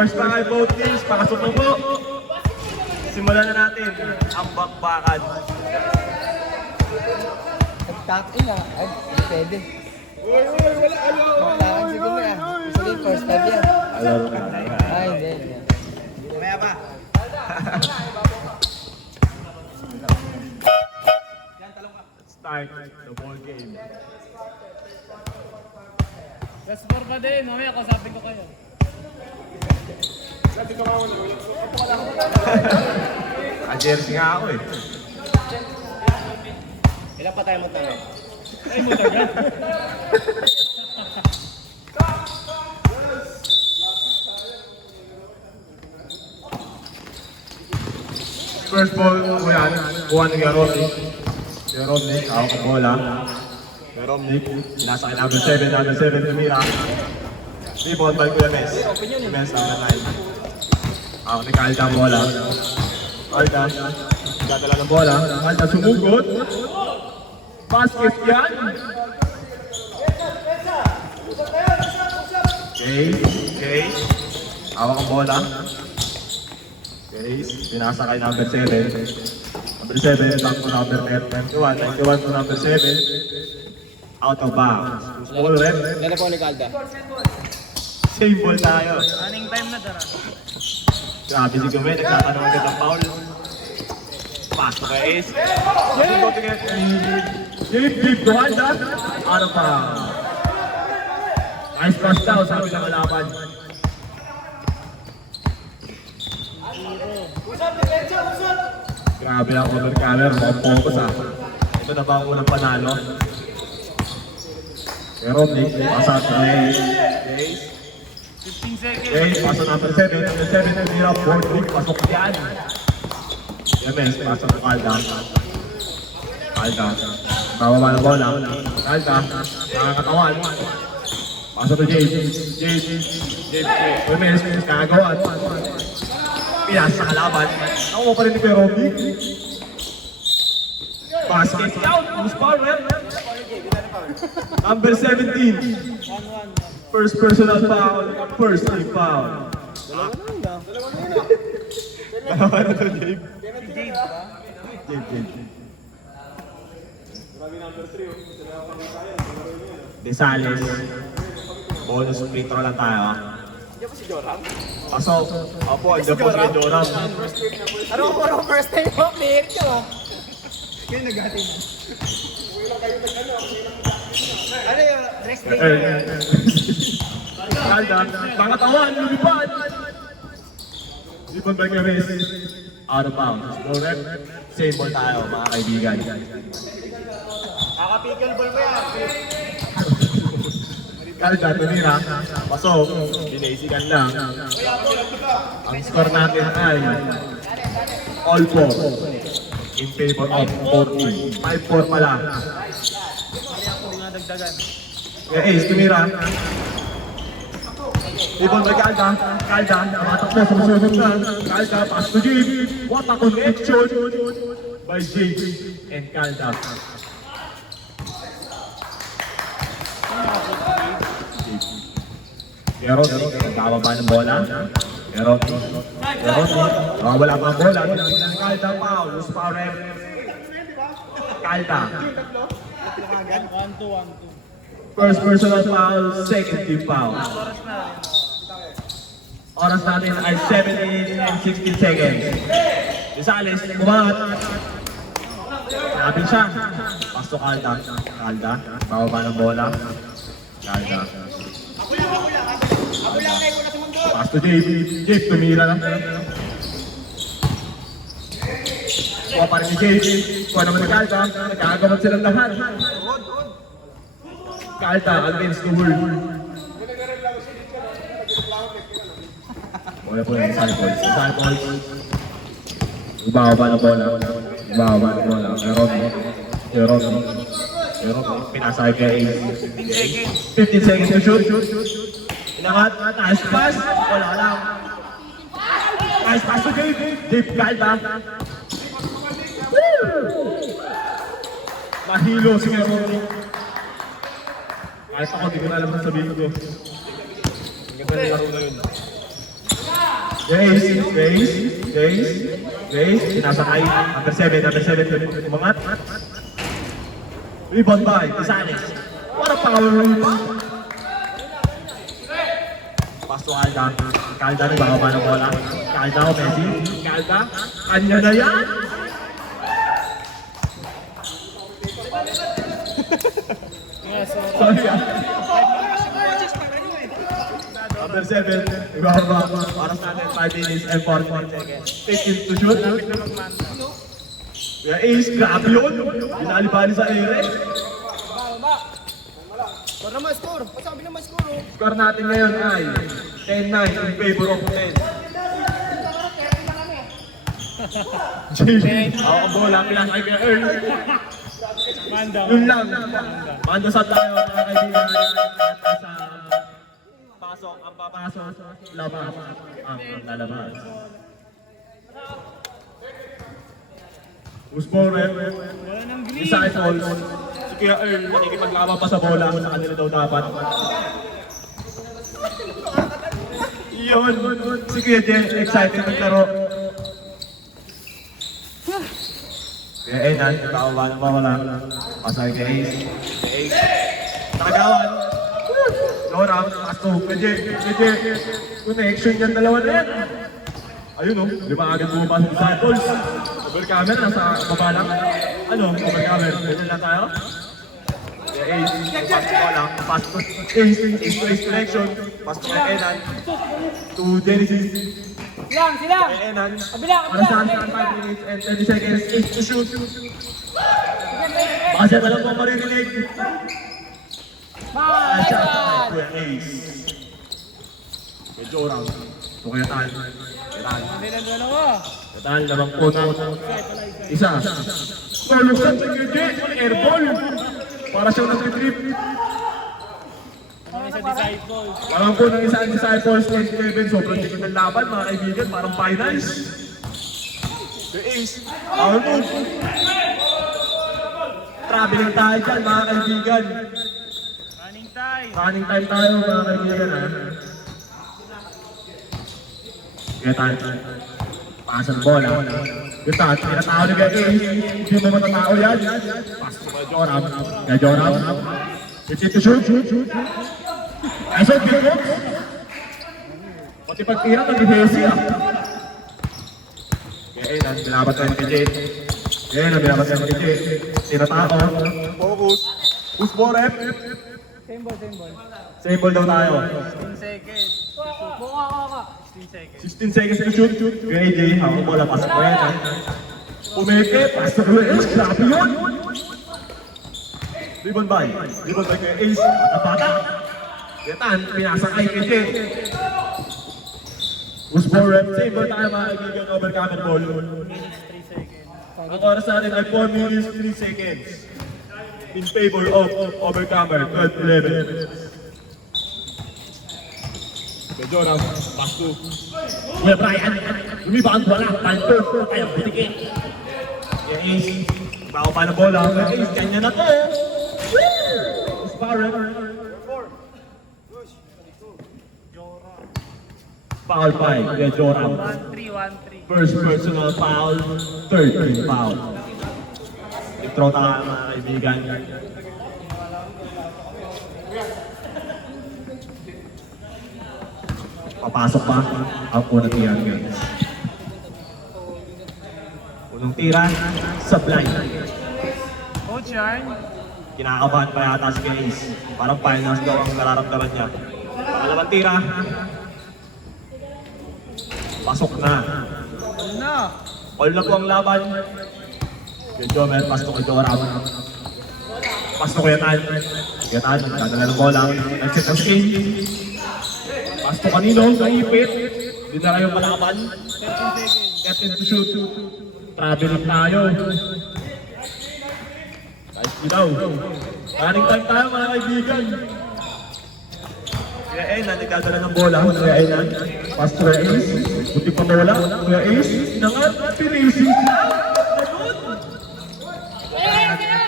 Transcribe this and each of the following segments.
First pa kay both teams, pasok na po. Simulan na natin ang bakbakan. Nagtakin ah. Ay, pwede. Nagtakin siguro yan. Sige, first time yan. Ay, hindi. Mamaya pa. Start the ball game. Last 4 pa din, mamaya kausapin ko kayo. Jersey nga ako eh. Ilan pa tayo mo tayo? Ay mo tagal. First ball, kuha ni Garotti. Garotti, hawak ang bola. Garotti, nasa kay number 7 tumira. Rebound by Kuya Mes. Mes number 9. Hawak ni Calda ang bola. Calda, dadala ng bola. Calda sumugod. Basket yan. Okay. Hawak ang bola. Okay, pinasa kay number 7. Number 7, back to number 21. 21 to number 7. Out of bounds. Ball red. Ilan po ni Calda? Same ball tayo. Running time na dara. Grabe si Gawin, nagkakaroon agad ng foul. Pasok kay Ace. Deep to Calda. Out of bounds. Nice pass daw, sabi ng kalaban. Grabe ang overcomer, focus ah. Ito na ba ang unang panalo? Pero pasok na Ace. 15 seconds. Okay, pasok number 7. Number 7 na nila, 4-3, pasok yan. Yemes, pasok ng Calda. Calda. Bababa ng bola. Calda, nakakatawan. Pasok to Jade. Yemes, kagawan. Pinas sa kalaban. Nakuha pa rin ni Kuya Robby. Basket out, who's foul, man? Number 17. First personal foul, first team foul. Dalawa na to, Jabe. Jabe. Desales. Bonus free throw lang tayo. Pasok. Opo, andyan po si Joram. Ano ko first time mo? Player ka ba? Kaya nag-ating. Ano yung next day? Calda, pangatawan, lumipad. Lipad by Gares. Out of bounds. Ball rep. Same ball tayo, mga kaibigan. Kaka-pickle ball mo yan. Calda, tumira. Pasok. Dinaysigan lang. Ang score natin ay all 4 in favor of 40. 5-4 pala. Yeah, Ace, tumira. Ibon by Calda. Calda, nakatak na, sumusunod na. Calda, pass to Jade. What a connection by Jade and Calda. Garotti, nagkababa ng bola. Garotti. Wala pa ang bola. Calda foul. Loose foul ref. Calda. 1-2. First personal foul, second team foul. Oras natin ay 7 minutes and 16 seconds. Desales, kumangat. Napin siya. Pasto Calda. Calda, bababa ng bola. Calda. Pasto Jade. Jade, tumira lang. Kuha pa rin si Jade. Kuha naman ni Calda. Nagkakagamat silang lahat. Calda against the world. Wala po yung cycles. Cycles. Ibababa ng bola. Ibababa ng bola. Meron. Pinasay kay 15 seconds to shoot. Inangat. Nice pass. Wala lang. Nice pass to Dave. Dave Calda. Mahilo si Meron. Kahit ako, di ko na alam na sabihin ko. Ang ganda ng laro na yun. Grace, sinasakay. Number 7, umangat. Rebound by Tisanes. What a power rebound. Pasto Calda. Calda na baka ng bola. Calda o Messi. Calda. Kanya na yan. Sorry ah. Number 7, ibaba. Para sa atin, 5 minutes and 41 seconds. 15 to shoot. Kuya Ace, grabe yun. Binalibali sa ere. Para naman score. Pasabi naman score oh. Score natin ngayon ay 10-9 in favor of 10. Jay, ako ang bola, pinasakay kay Earl. Manda. Yun lang. Mandasat tayo mga kaibigan. Sa pasok, ang papasok, labas, ang lalabas. Usbol, Wala ng green. isa ay falls. Si Kuya Earl, nakikipaglaban pa sa bola sa kanila daw dapat. Yun, si Kuya Jen, excited maglaro. Kuya Enan, tao ba naman wala? Pasay kay Ace. Nakagawan. Lora, pasto. Kuya Jen, connection yan dalawa na yan. Ayun o, di ba agad bumapasok sa balls? Overcomer, nasa baba lang. Ano, overcomer? Ganyan lang tayo? Yeah, Ace, pasok ko lang. Pasok ko. Ace connection. Pasok ko kay Enan. To Genesis. Silang! Kay Enan. Kabila! Para sa 5 minutes and 30 seconds. Ace to shoot. Baka siya talagang po maririnig. Shot. Kuya Ace. Medyo orang. So kaya tayo. Hindi na dalawa. Tahan lamang po na isa. Naluksan sa Gede, airball. Para siyang nag-trip. Ang isa disciple. Lamang po ng isang disciples 27. Sobrang tigil ng laban mga kaibigan. Parang finals. The Ace. Power move. Traveling tayo dyan mga kaibigan. Running time. Running time tayo mga kaibigan ha. Kaya tayo. Pasa ng bola. Yung tayo, tinatao ni Gede. Hindi mo matatao yan. Pasa sa Joram. Kaya Joram. It's to shoot. Ay, so, good. Pati pagtira, nag-ihesi ah. Kaya Enan, binabat tayo ni Gede. Kaya Enan, binabat tayo ni Gede. Tinatao. Focus. Push ball rep. Same ball. Same ball daw tayo. 16 seconds. Buka! 16 seconds. 16 seconds to shoot. Kaya AJ, hawak bola, pasok ko yan. Pumeke, pasok ko yan. Grabe yun. Rebound by kay Ace. Bata-bata. Yetan, pinasakay kay Jen. Push ball rep. Same ball tayo mga kaibigan. Overcomer ball. Minutes 3 seconds. Ang oras natin ay 4 minutes 3 seconds. In favor of Overcomer, 12-11. Medyo na, pass to. Kuya Brian, lumibaan bola, palto, kaya bitikin. Kaya Ace, bago pa na bola, kaya Ace, kanya na to. Woo! Sparrow. Foul by kaya Joram. 1-3. First personal foul, third team foul. Intro tayo mga kaibigan. Papasok pa ang unang tira guys. Unang tira sa blind. Coach Yarn. Kinakabahan pa yata si Ace. Parang finals daw ang nararamdaman niya. Pangalawang tira. Pasok na. Na. All na po ang laban. Yung Jomer, pasok kay Joram. Pasok kay Yatan. Yatan, dadala ng bola. Nag-set ang skin. Pasok kanino, sa ipit. Hindi na kayong malaban. 13 seconds. Captain to shoot. Traveling tayo. Nice daw. Running time tayo mga kaibigan. Kuya Enan, nagdadala ng bola. Kuya Enan. Pass to Kuya Ace. Buti pa bola. Kuya Ace. Inangat. Pinisi.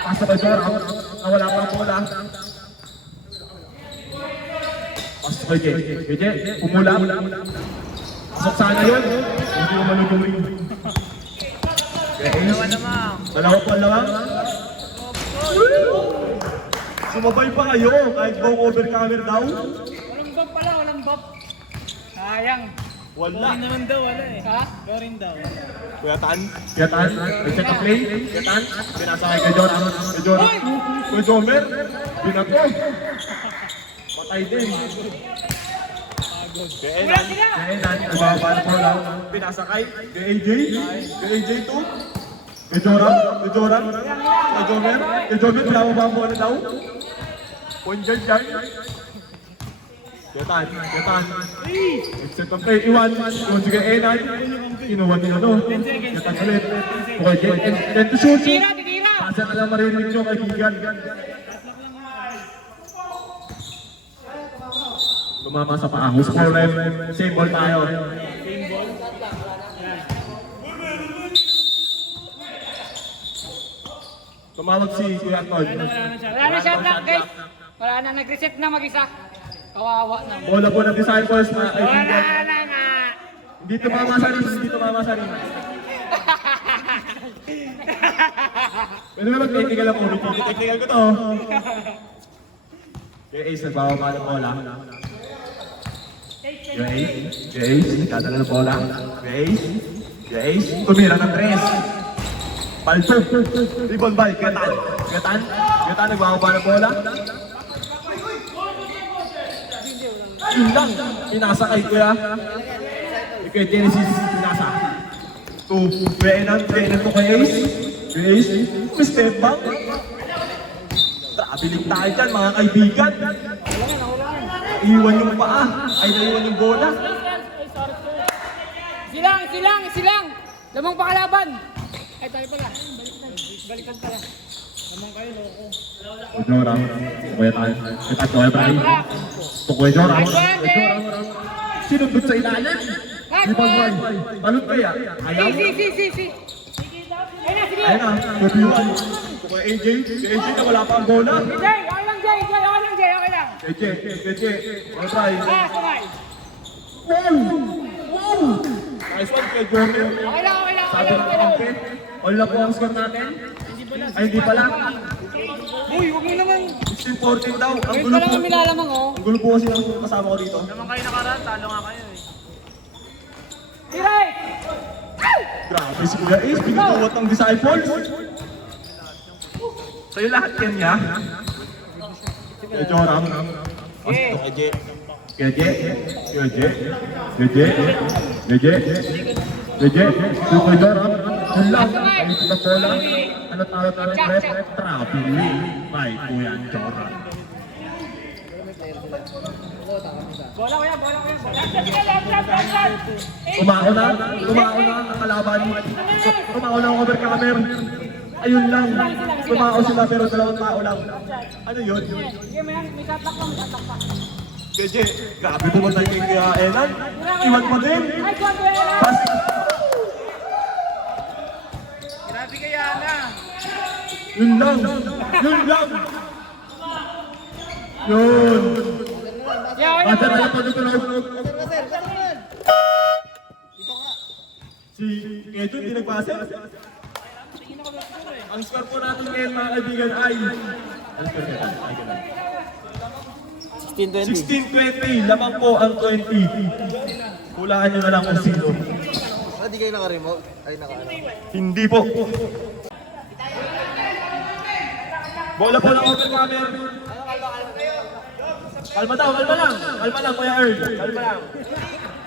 Pasok kay Joram. Nawala pa ang bola. Pasok kay Jay. Kay Jay, pumula. Pasok sana yun. Hindi ko maluguming. Dalawa naman. Dalawa. Sumabay pa kayo kahit buong overcomer daw. Walang bob pala, walang bob. Sayang. Wala. Naman daw, wala eh. Ha? Gorin daw. Kuya Tan, may check up play. Kuya Tan, pinasakay kay Joran. Kuya Jomer, binato. Patay din. Kaya Enan, nagbabaan po lang. Pinasakay. Kay AJ. Kay AJ to. Kay Joran. Kay Jomer. Kay Jomer, pinababa mo na daw. Point guard yan. Kaya Tan. Set up play. Iwan. Iwan si kay Enan. Kinuha niya no. Kaya Tan ulit. Okay, then to shoot. Kasi na lang marinig nyo kay Gigan. Tumama sa paa. Score ref. Same ball tayo. Tumawag si Kuya Anton. Wala na shot clock, guys. Wala na, nag-reset na mag-isa. Kawawa na. Bola po ng disciples mga kaibigan. Wala na nga. Hindi tumama sa rin. Pwede ba mag-technical ako? Technical ko to. Kaya Ace, nagbababa ng bola. Kaya Ace, nagdadala ng bola. Kaya Ace, tumira ng tres. Palto. Rebound ball, Kaya Tan, nagbababa ng bola. Yun lang, pinasa kay Kuya. Kaya Genesis, pinasa. Kuya Enan po kay Ace. Kaya Ace, may step back. Trabiling tayo dyan mga kaibigan. Iwan yung paa, ay naiwan yung bola. Silang! Lamang pakalaban! Ay, tayo pala. Balikan pala. Lamang kayo, loko. Ojora, Kuya Tan, Kuya Brian. Kuya Ojora. Sinundot sa ilalim. Di ba ba? Balot kaya? Ayaw? Si. Ayun na, sige. Ayun na, Kuya Kuya AJ na wala pa ang bola. Jay, okay lang. AJ. Kuya Brian. Kumay. Nice one, Kuya Jomer. Okay lang. Sabi ng kampe, all na po ang score natin. Ay, hindi pala. Uy, huwag mo naman. 16-14 daw. Ang Ngayon gulo pa lang po. ang nilalamang, oh. Ang gulo po kasi ang kasama ko dito. Naman kayo nakaraan, talo nga kayo eh. Tiray! Grabe si Kuya Ace, pinutuwat ng disciples. Sa'yo lahat yan niya. Kaya Joram. Ito kay J. Kaya Joram. Yun lang. Ay, sila bola. Ano tawag rep? Traveling. By Kuya Joram. Bola. Tumao na ang kalaban. Tumao na ang overcomer. Ayun lang. Tumao sila pero dalawang tao lang. Ano yun? Sige, may tatak pa. Keje, grabe pumatay kay Kuya Enan. Iwan pa din. Ay, Kuya! Pas. Grabe kaya na. Yun lang. Yun. Yeah, Ate na lang pagkatunog. Si Kejo, hindi nagpasa. Ang score po natin ngayon mga kaibigan ay... Ang score nito? Ay, ganun. 16-20. Lamang po ang 20. Hulaan nyo na lang kung sino. Hindi kayo naka-remote? Ay, Hindi po. Bola po ng overcomer. Kalma lang. Kalma lang, Kuya Earl.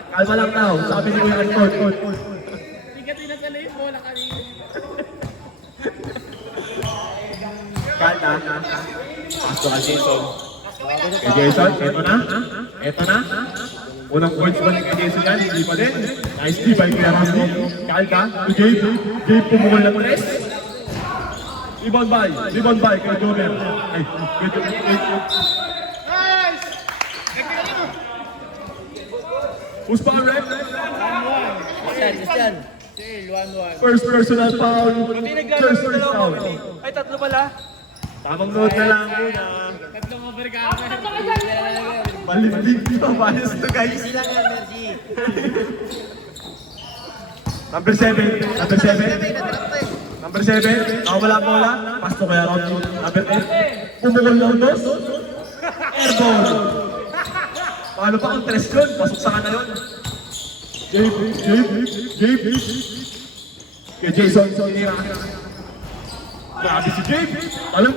Kalma lang daw. Sabi ni Kuya Earl. Hindi ka tinatala yung bola kanina. Kalma. Pasok kay Jason. Kay Jason, eto na. Unang points ba ni kay Jason yan? Hindi pa din. Nice D by Kuya Ramsey. Kalma. Gabe pumukul ng tres. Rebound by kay Jomer. Ay, kay Jomer. Who's pa ang rep? Yan. First personal foul. First foul. Ay, tatlo pala. Tamang note na lang muna. Tatlong overcomer. Malindig dito, bias to guys. Sila nga, Mercy. Number 7. Number 7. Number 7. Nakawala ang bola. Pass to kaya Rodney. Number 10. Pumukol na unos. Airball. Paano pa kung 3 yun? Pasok sa kanan yun. Gabe. Kay Jason. Sinira. Grabe si Gabe. Talon.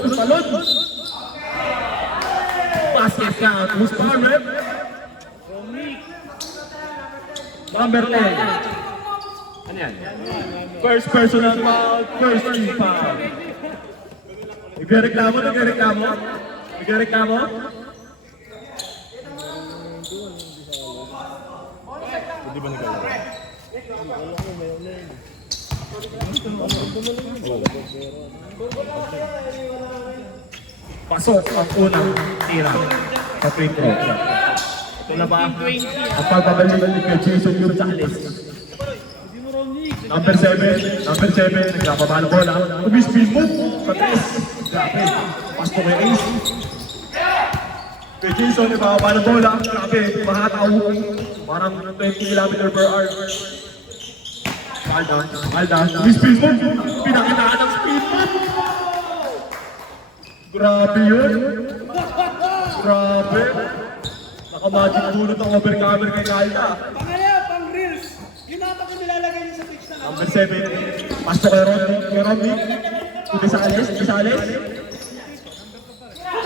Basket ka. Who's power rep? Number 10. Ano yan? First personal foul, first team foul. Nagreklamo? Hindi ba naglalaro? Pasok ang unang tira sa free throw. Ito na ba? Ang pagbabalik kay Jason Gonzalez. Number 7, nagkapaba ng bola. Speed move sa 3. Grabe. Pass to kay Ace. Kay Jason, nagkapaba ng bola. Grabe, mahataw. Parang 20 km/h. Alda. Speed move. Pinakitaan ng speed move. Grabe yun. Grabe. Naka-magic bulot ang overcomer kay Alda. Pang reels. Yung mga ko nilalagay niyo sa pitch na. Number 7, pass to kay Rodney. Gisales.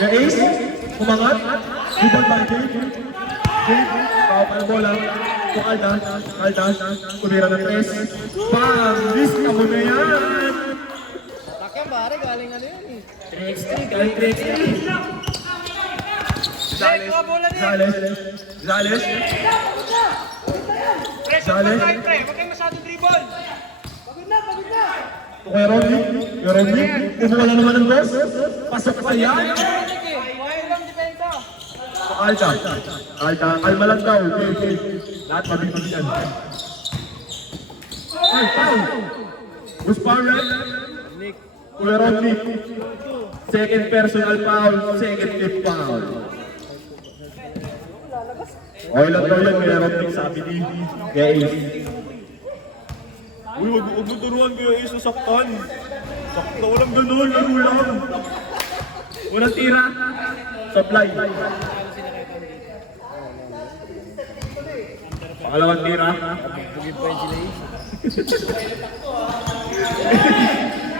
Kay Ace, umangat. Rebound by Gabe. Pakapal ang bola. To Alda. Kumira ng 3. Bam! List ka mo na yan! Atak yan pare, galing ano yun eh. 3x3, galing 3x3. Gisales. Pre, huwag kayong masyadong dribble. Pagod na. Kay Rodney. Kumuha na naman ng boss. Pasok pa yan. Wild lang depensa. Alda, kalma lang daw. Okay. Lahat mabibig yan. Ay, foul! Who's foul, right? Kuya Rodney. Second personal foul, second tip foul. Okay lang daw yan, Kuya Rodney, sabi ni Kuya Ace. Uy, wag mo turuan Kuya Ace na saktan. Sakta, walang ganun, laro lang. Unang tira, supply. Pangalawang tira.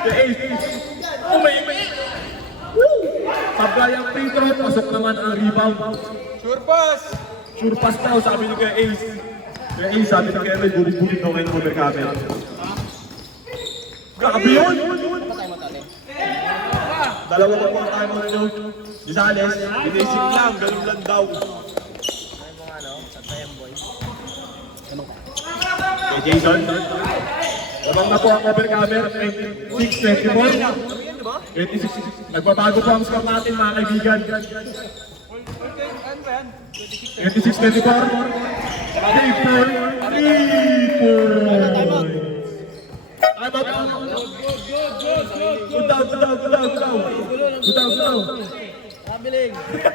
Kuya Ace. Oh, may. Woo! Supply ang free throw, pasok naman ang rebound. Sure pass daw, sabi ni Kuya Ace. Kuya Ace, sabi ni Kuya Ace, bulit-bulit daw kayo ng overcomer. Grabe yun! Dalawa pa pang tayo mga nyo. Gisales, binisik lang, ganun lang daw. Kay Jason. Labang na po ang overcomer, 26-24. 26. Nagbabago po ang score natin mga kaibigan. 26-24. 3-4. Time out. Good down. Kabiling. Time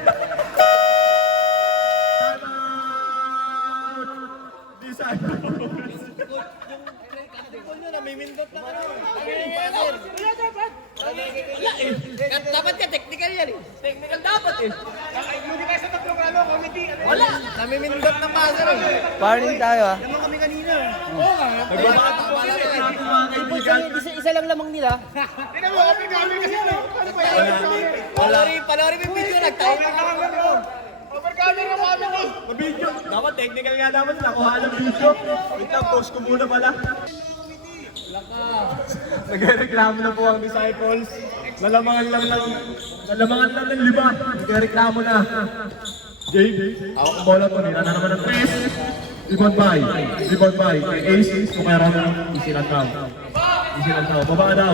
out. Tikol nyo, namimindot na ano. Dapat ka technical yan eh. Technical dapat eh. Hindi kayo sa tatlong committee. Wala. Namimindot ng buzzer eh. Parting tayo ah. Naman kami kanina. Nagbabaka po kami mga kaibigan. Isa lang lamang nila. Tingnan mo, open kami kasi. Ano ba yan? Panoorin mo yung video, nagtayo pa kami. Over camera kami to. Video. Dapat technical nga dapat nakuha ng video. Wait lang, post ko muna pala. Nagreklamo na po ang disciples. Nalamangan lang ng 5. Nagreklamo na. Jay, hawak ang bola to. Nila na naman ng 3. Rebound by. Kay Ace, sumera na. Easy lang daw. Baba daw.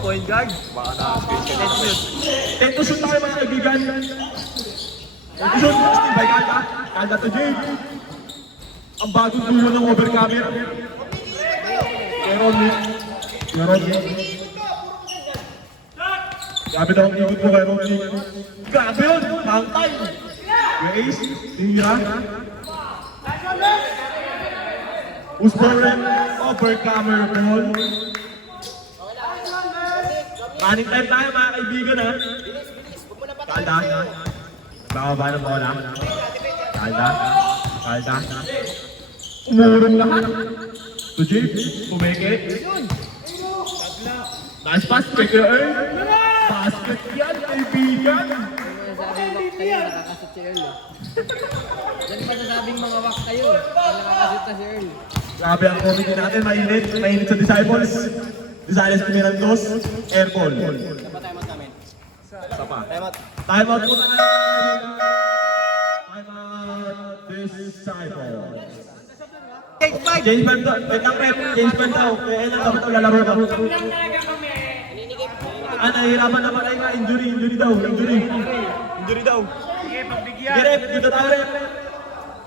Point guard. Baka na. 10 to shoot tayo mga kaibigan. 10 to shoot. Steve by Calda. Calda to Jay. Ang bagong dulo ng overcomer. Kay Rodney. Grabe daw ang ikot mo kay Romney. Grabe yun! Hangtay! Kuya Ace, tira. Usboren, overcomer ball. Running time tayo mga kaibigan ha. Kalda. Bababa ng bola. Kalda. Umurong lahat. To Jeep, pumeke. Nice pass, check your earn. Basket yan, kaibigan. Sabi wak kayo, nakakasot si Earl. Yan pa nasabing mga wak kayo, nakakasot na si Earl. Grabe ang committee natin, mainit sa Disciples. Disciples tumirang dos, airball. Time out namin. Sapa. Time out. Time out muna na. Time out, Disciples. James Bond daw, wait lang rep, James Bond daw. Kaya lang dapat ang lalaro ka. Nahihirapan naman ay injury daw. Injury daw. Sige rep, dito tayo rep.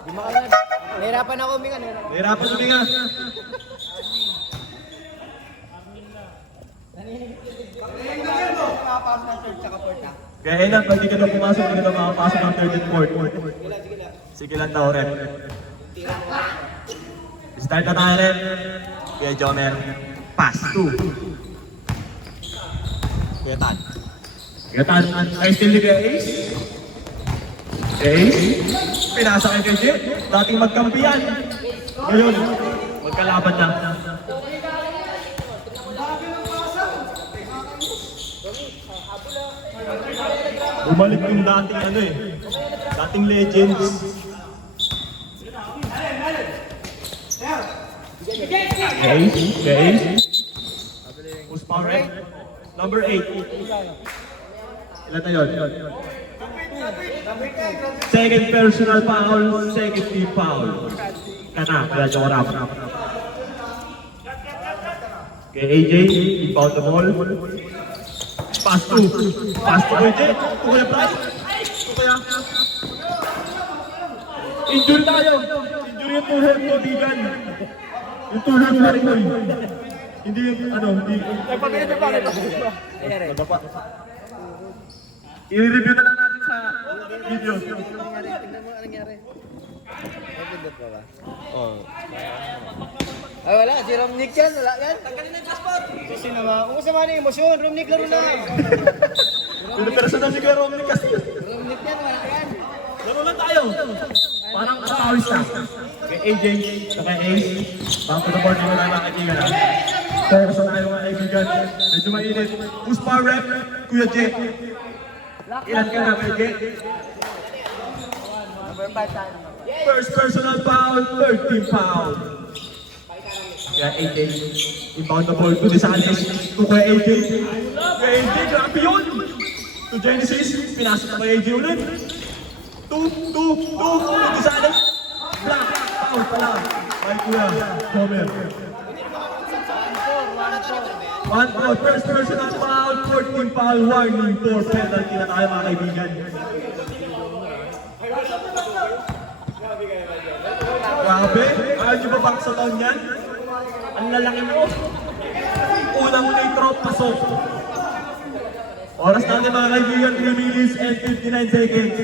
Di makalag. Nahirapan ako, Minga. Nahihirapan kami nga. Kaya ilan, pag di ka daw pumasok, di ka daw makapasok ng third and fourth. Sige lang daw rep. Start na tayo rep. Kaya Jomer, pass 2. Gatan, ay still ni Kuya Ace. Pinasa kay KJ, dating magkampiyan. Ngayon, magkalaban na. Bumalik yung dating legends. Ace. Who's power? Number 8. Ilan na yun? Second personal foul, second team foul. Kaya Joram. Okay, AJ, inbound the ball. Pass to AJ. Kuya Bryce. Injury tayo. Injury yung tuhod mo, Bigan. Yung tuhod mo rin mo. Hindi yung hindi. I-review na lang natin sa video. Tingnan mo anong nangyari. Napindot pa ba? Oo. Ay wala, si Romnick yan, wala yan. Tanggalin na yung passport. Sino ba? Kung masama na yung emosyon, Romnick laro na. Pinapersonan si Kuya Romney kasi. Romnick yan, wala yan. Laro lang tayo. Parang kasawis na. Kay AJ, kay Ace. Back to the board nyo na mga kaibigan. Focus na tayo mga kaibigan. Medyo mainit. Who's power rep? Kuya J. Ilan ka na, Kuya J? First personal foul, third team foul. Kaya AJ, inbound the ball to Desales. To Kuya AJ. Kuya AJ, grabe yun! To Genesis, pinasok na kay AJ ulit. To Desales. Black, foul pala. Ay Kuya, Homer. 1-4, first personal foul, 14 foul, warning for penalty na tayo mga kaibigan. Grabe, ayaw nyo ba bang sa taon yan? Ang lalaki mo. Unang nitro, pasok. Oras natin mga kaibigan, 3 minutes and 59 seconds.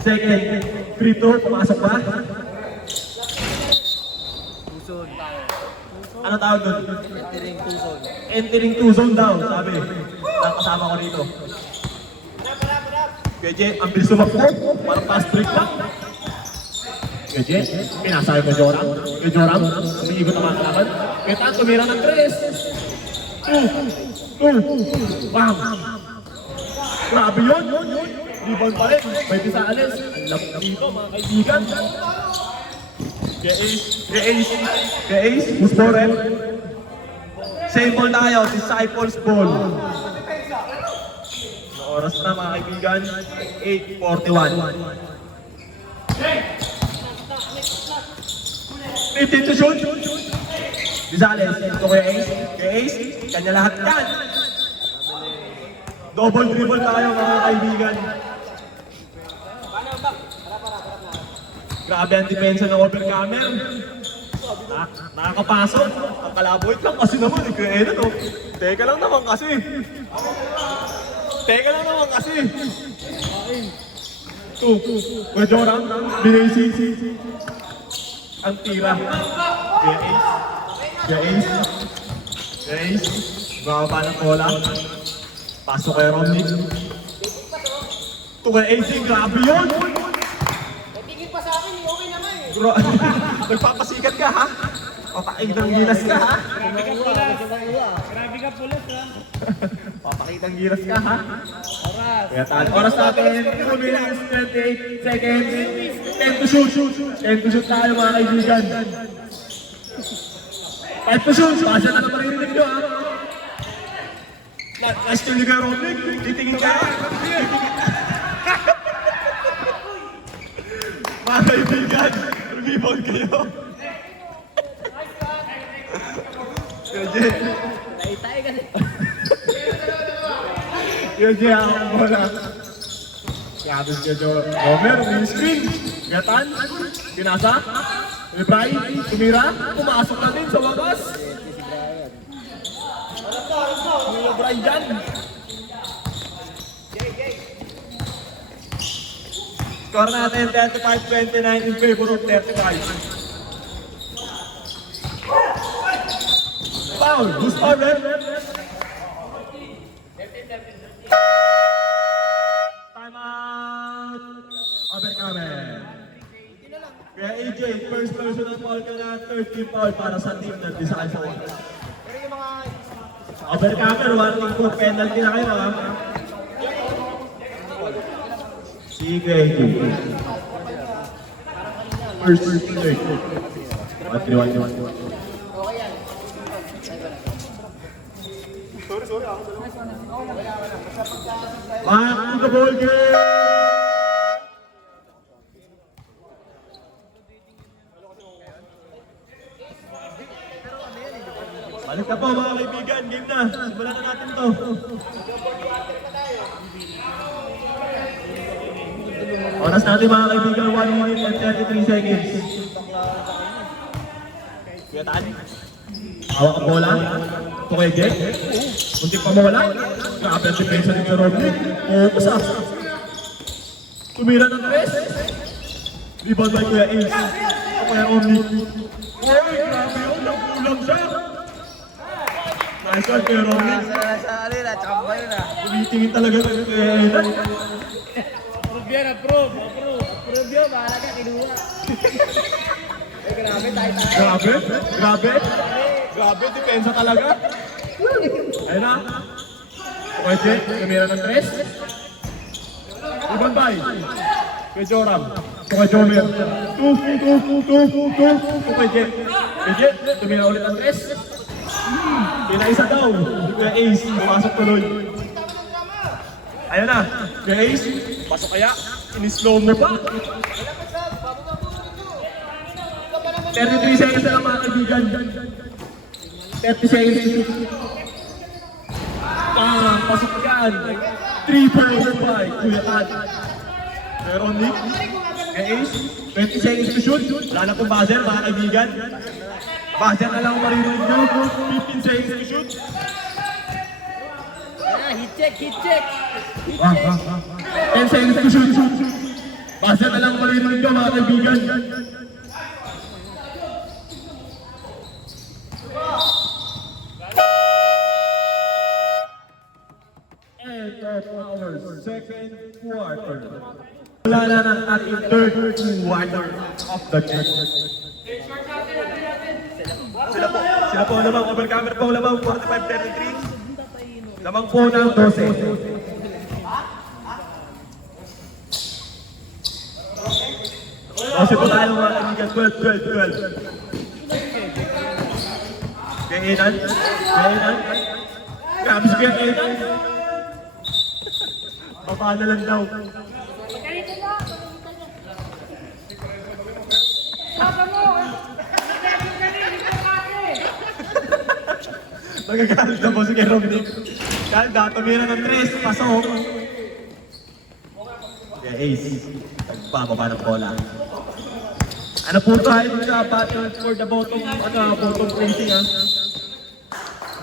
Second, free throw, pumasok ba? Tuson. Ano tawag doon? Entering tuson. Entering two zone daw, sabi. Nakasama ko rito. Kaya ang bilis tumakbo, parang fast break lang. Kaya pinasay ko Joram. Kaya Joram, umiikot ang mga kalaban. Kaya Tan, tumira ng 3. Bam! Grabe yun! Rebound pa rin. May Desales. Ang lap dito mga kaibigan. Kaya Ace, who's for rep? Same ball tayo, Disciples ball. Oras na mga kaibigan, 8:41. 15 to shoot. Desales, ito kay Ace. Kay Ace, kanya lahat yan. Double dribble tayo mga kaibigan. Grabe ang depensa ng overcomer. Nakakapasok. Ang kalaboy lang kasi naman. Kuya Enan, oh. Teka lang naman kasi. Teka lang naman kasi. Two. Kuya Joram, binisi. Ang tira. Kaya Ace. Bababa ng bola. Pasok kay Romney. Ito kay Ace, grabe yun! Tingin pa sa akin, okay naman eh. Bro, nagpapasikat ka ha? Papakitang gilas ka ha? Grabe ka pulas. Grabe ka pulas ha. Papakitang gilas ka ha? Oras. Kaya tayo. Oras natin, 2 minutes, 28 seconds. 10 to shoot. 10 to shoot tayo mga kaibigan. 5 to shoot. Pasya na maririnig nyo ha? Last year ni Kuya Rodrick, titingin ka. Mga kaibigan, rebound kayo. Kuya Tayo kasi. Jay, ang bola. Yabis ka Jo. Homer, screen. Gatan. Pinasa. Lebray. Tumira. Pumasok na din sa wagas. Lebray dyan. Score natin 35-29 in favor of 35. Foul. Who's foul, man? Time out. Overcoming. Kaya AJ, first personal foul ka na, third team foul para sa team na design sa oras. Pero yung mga... Overcomer, warning po, penalty na kayo ha. Sige. First third. 1-3-1. Back to the ball game! Balik na po mga kaibigan, game na. Simulan na natin to. Oras natin mga kaibigan, 1 minute and 33 seconds. Kuya Tan, hawak ang bola. Ito kay Jack. Muntik pa mawala. Grabe ang depensa din sa Rodney. Focus ah. Tumira ng tres. Rebound by Kuya Ace. Ito kaya Omni. Oy, grabe yun. Nakulang siya. Nice one Kuya Rodney. Sa alila, chambay na. Tumitingin talaga kay Kuya Ace. Approve yan, approve. Approve yun, bahala ka, kinuha. Ay, grabe, tayo. Grabe, depensa talaga. Ayun na. Okay, Jay, tumira ng tres. Ibang bay. Kay Joram. Ito kay Jomer. Two. Ito kay Jay. Kay Jay, tumira ulit ng tres. Pinaisa daw. Kay Ace, pumasok tuloy. Ayun na. Kay Ace, pasok kaya. In-slow mo pa. 33 seconds na lang mga kaibigan. 30 seconds. Pasok yan. 3 points by Kuya Tan. Meron Nick. Kay Ace. 20 seconds to shoot. Wala na pong buzzer mga kaibigan. Buzzer na lang maririnig nyo. 15 seconds to shoot. Hit check. 10 seconds to shoot. Buzzer na lang maririnig nyo mga kaibigan. End of our second quarter. Wala na ng ating third quarter of the game. Sila po lamang, overcomer po lamang, 45-33. Lamang po ng 12. Kasi po tayo mga kaibigan, 12. Kaya Enan. Grabe si Kaya Enan. Baba na lang daw. Ganito na. Saka mo. Nagagalit na po si Kaya Romney. Kalda, tumira ng 3, pasok. Kaya Ace, nagpababa ng bola. Ano po tayo sa battle for the bottom placing ha?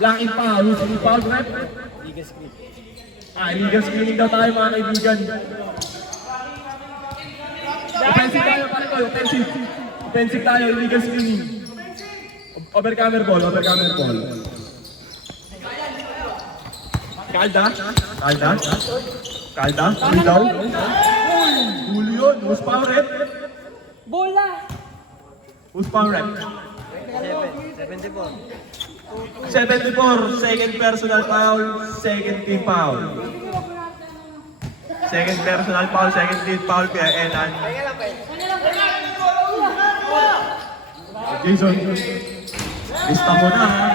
Blocking foul, using foul rep. Illegal screening daw tayo mga kaibigan. Offensive tayo, pare ko, offensive. Offensive tayo, illegal screening. Overcomer ball. Kalda. Huli daw. Huli yun. Who's power rep? Bola! Who's power rep? 74. 74, second personal foul, second team foul. Second personal foul, second team foul, kaya Enan. Jason, lista mo na ha.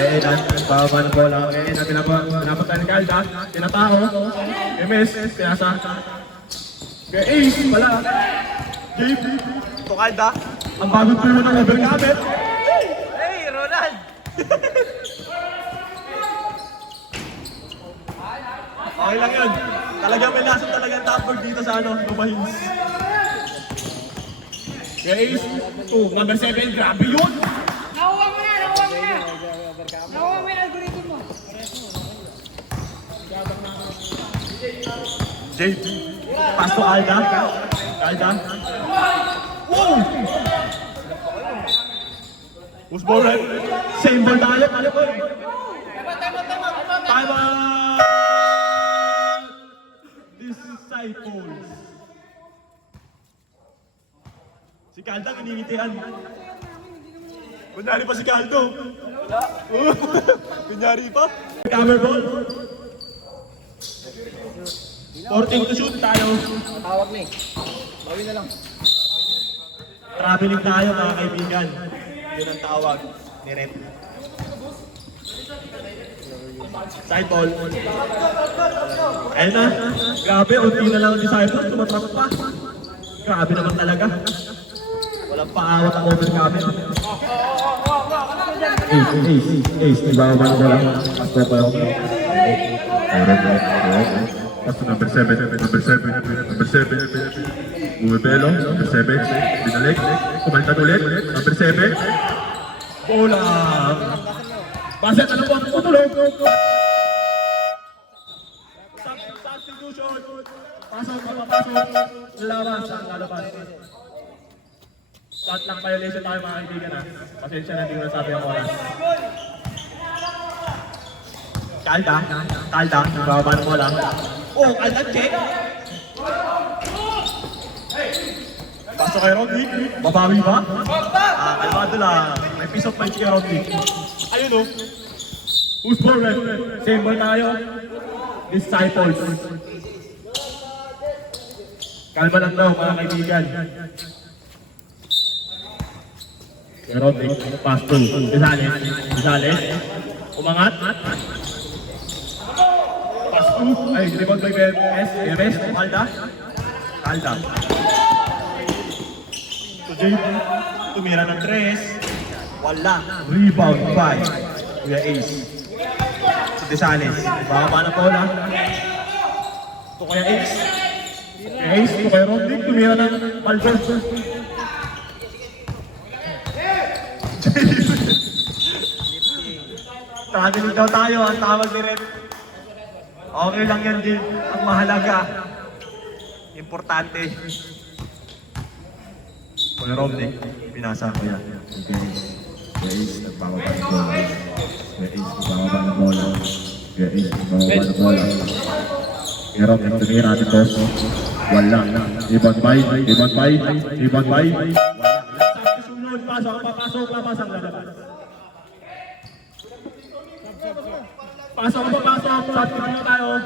Enan, baba ng bola. Enan, pinapatay ni Kalda. Tinatao. MS, pinasa. Kaya Ace, wala. JP. Ito Kalda. Ang bagong tulo ng overcomer. Hey, Ronald! Okay lang yun. Talagang may lasang talagang top board dito sa Lumahins. Kaya Ace, number 7, grabe yun. Nakuha mo na! Nakuha mo yung algorithm mo. JP. Pass to Alda. Woo! Who's ball right? Same ball tayo. Ano ko? Time out! Disciples. Si Calda kiningitian. Kunyari pa si Caldo. Kunyari pa. Camera ball. 14 to shoot tayo. Tawag na eh. Bawin na lang. Traveling tayo mga kaibigan. Yun ang tawag ni Red. Side ball. Ayun na. Grabe, unti na lang ang disciple. Tumatrap pa. Grabe naman talaga. Walang paawat ang overcomer. Ace. Ibaba na lang. Basta pa ako. Basta number 7. Bumibelo, number 7. Binalik. Kumaltad ulit. Number 7. Bola. Baset, ano po? Tutulog. Substitution. Pasok. Lalabas. Shot lang violation tayo mga kaibigan ha. Pasensya na, hindi ko nasabi ang oras. Kalda. Ibaba ng bola. Oh, Kalda, check. Pasok kay Rodney. Babawi ba? Kalmado lang. May piece of mind kay Rodney. Ayun o. Who's ball red? Same ball tayo. Disciples. Kalma lang daw mga kaibigan. Kay Rodney. Pass to. Rizales. Umangat. Pass to. Ay, rebound by BMS. Kalda. To JP. Tumira ng 3. Wala. Rebound by Kuya Ace. To Desales. Baba na bola. To Kuya Ace. Kuya Ace. To Kuya Rodrick. Tumira ng Albert. Traveling daw tayo. Ang tawag ni Red. Okay lang yan din. Ang mahalaga. Importante. Kuya Rodrick. Pinasa ko yan. Kuya Ace, nagbababa ng bola. Kuya Rodrick, tumira dito. Wala. Ibon bay. Wala. Susunod, pasok. Pasok. Substitute tayo.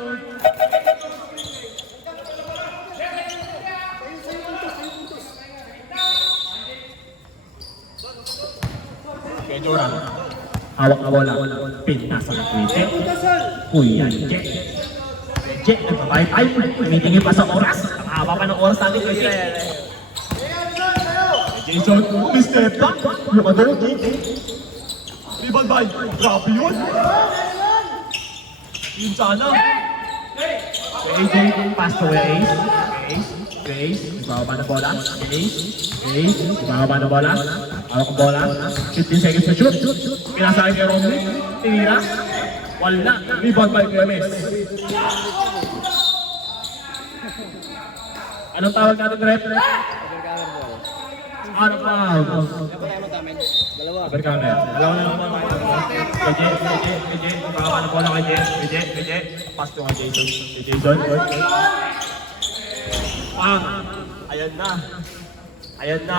Kaya Joran. Hawak na bola. Pinasa ng Kuya. Kuya Jack. Nagpapay. Tumitingin pa sa oras. Ang haba pa ng oras natin Kuya Jack. Jason, step back. Lumadog. Rebound by. Grabe yun. Yun sana. AJ, pass to Ace. Ace, ibababa na bola. Ace, ibababa na bola. Hawak ang bola. 15 seconds to shoot. Pinasakay kay Romney. Tinira. Wala. Rebound by Clemes. Anong tawag natin, Rep? Out of bounds. Dalawa. Overcomer. Dalawa na naman. KJ. Ibababa na bola kay KJ. Pass to kay Jason. Jason. Ayan na.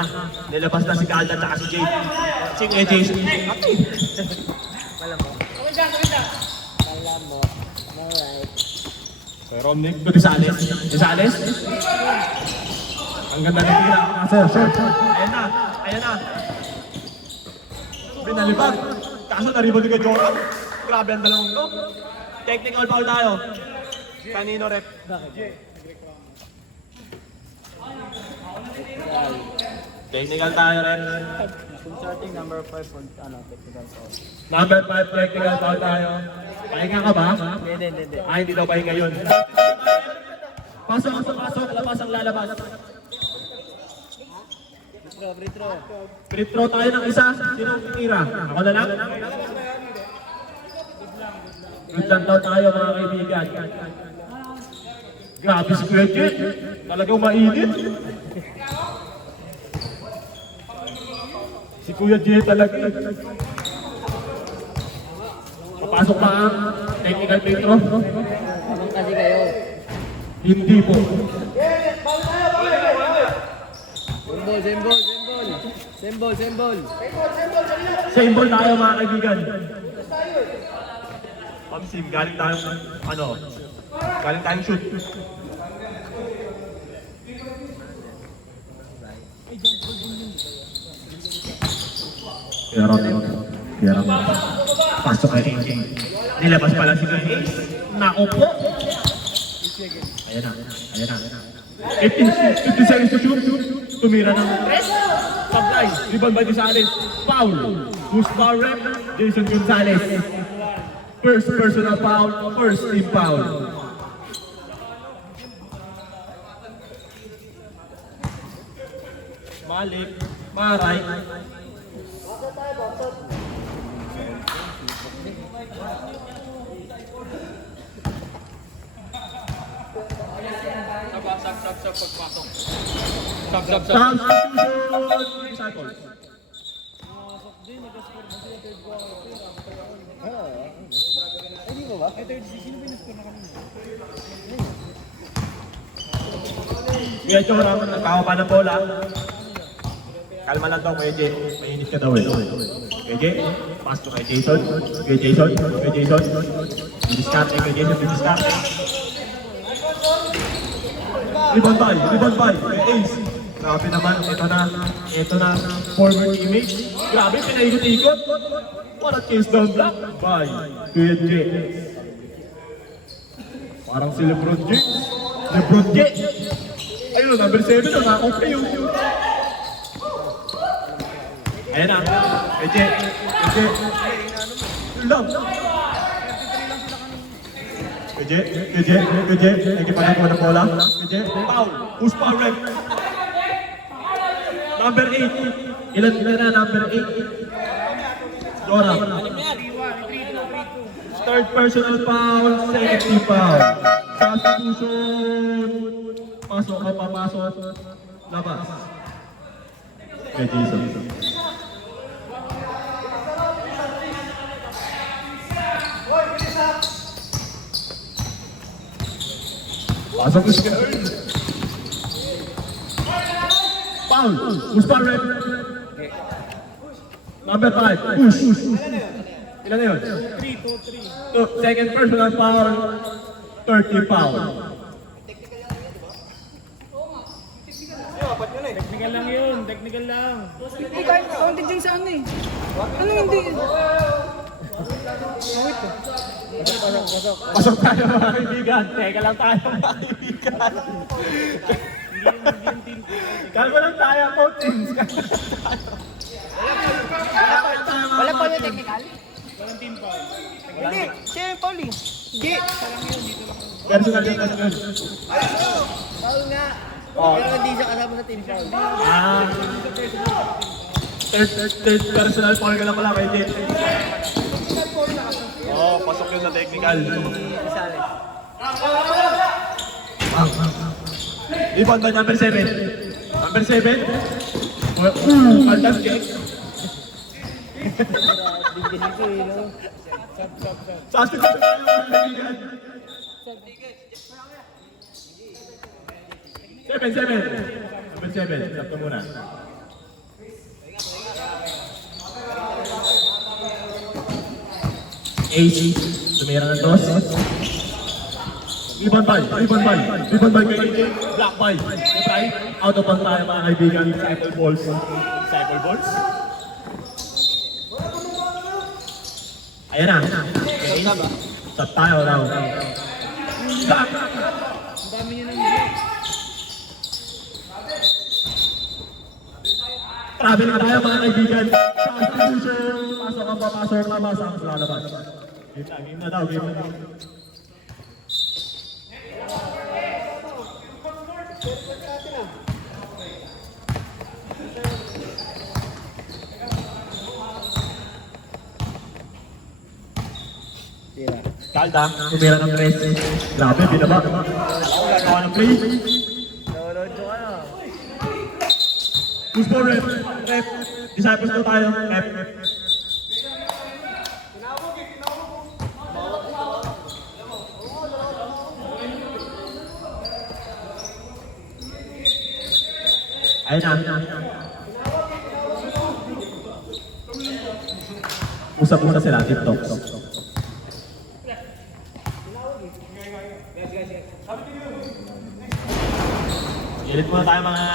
Nilabas na si Calda at si Jay. Si Jason. Alam mo. Alright. Kay Romnick. Gonzales. Ang ganda ng tira. Kaso, short. Ayan na. Pinalipag. Kaso naribag ni Joram. Grabe ang dalawang to. Technical foul tayo. Kanino, Rep? Technical tayo, Rep. Consulting number 5 for technical foul. Number 5, technical foul tayo. Pahinga ka ba? Hindi. Hindi daw pahinga yun. Pasok. Labas ang lalabas. Retro. Free throw tayo ng isa. Sino ang titira? Ako na lang? Good lang daw tayo, mga kaibigan. Grabe si Kuya Jet. Talagang mainit. Si Kuya Jet talaga. Papasok pa ang technical free throw. Abang kasi kayo. Hindi po. Sembol. Same ball tayo, mga kaibigan. Pamsim, galing tayong shoot. Pero, pasok kay AJ. Nilabas pala si Ace. Naku po. Ayan na. 15 seconds to shoot. Tumira ng press. Supply. Rebound by Gonzales. Foul. Who's foul, Rep? Jason Gonzales. First personal foul. First team foul. Malik. Maray. Substitution. Cycle. Hindi mo ba? Kuya Joram, nagkakapa ng bola. Kalma lang daw, Kuya Jay. Mainit ka daw eh. Kuya Jay, pass to kay Jason. Kuya Jason. Didiskarte, Kuya Jason, didiskarte. Rebound by, Kuya Ace. Grabe naman, ito na, former teammate. Grabe, pinaikot-ikot. What a case down block by Kuya Jay. Parang si Lebron James. Ayun, number 7 na naka-okay yung shoot. Ayan na. Eje. Lang. Eje. Nagipanan ko ng bola. Eje. Foul. Who's foul, Rep? Number 8. Ilan na number 8? Dora. Third personal foul. Second team foul. Substitution. Pasok. Labas. Kay Jason. Pasok ko siya. Foul. Who's foul, Rep? Number 5. Push. Ilan na yun? 3. Second personal foul. 30 foul. Technical lang yun. Technical lang. Hindi kahit counted dyan sa ano eh. Ano hindi? Pasok tayo, mga kaibigan. Teka lang tayo, mga kaibigan. Kalma lang tayo, coachings. Wala pa yung technical? team foul. Hindi, siya yung foul eh. Hindi. Personal din kasi yun. Foul nga. Oh. Pero hindi siya kasama sa team foul. Ah. Third personal foul ka lang pala kay Jay. Oo, pasok yun sa technical. Isali. Rebound by number 7. Number 7. Altas kick. Bigyan ko eh, no? Substitute tayo mga kaibigan. 7. Number 7. Sakto muna. AC. Tumira ng toss. Rebound by kay Black by. Try. Out of bounds tayo mga kaibigan. Cycle balls. Ayan na. Stop tayo raw. Stop! Ang dami niya ng block. Travel na tayo mga kaibigan. Substitution. Pasok ang papasok na masa ang lalabas. Game na daw. Tira. Kalda, tumira ng 3. Grabe, binaba. Gagawa ng play. Download ko ano. Who's for rep? Disciples na tayo. Rep. Ayun na. Usap-usap sila, TikTok. Ilit muna tayo mga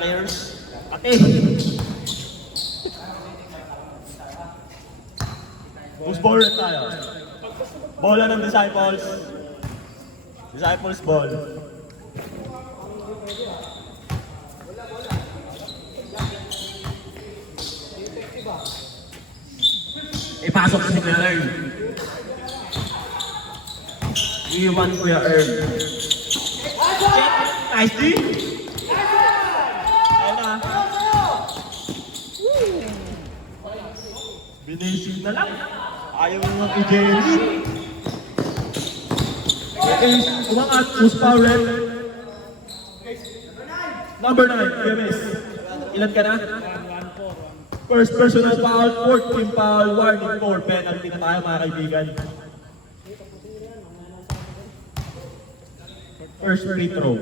players. Ate! Who's ball rin tayo? Bola ng Disciples. Disciples ball. Ipasok si Kuya Earl. Iwan Kuya Earl. Nice D! Ayan na. Binisip na lang. Ayaw mo nga kay Jerry. Okay, umangat. Who's power rep? Number 9, PMS. Ilan ka na? First personal foul, fourth team foul, warning 4, penalty na tayo mga kaibigan. First free throw.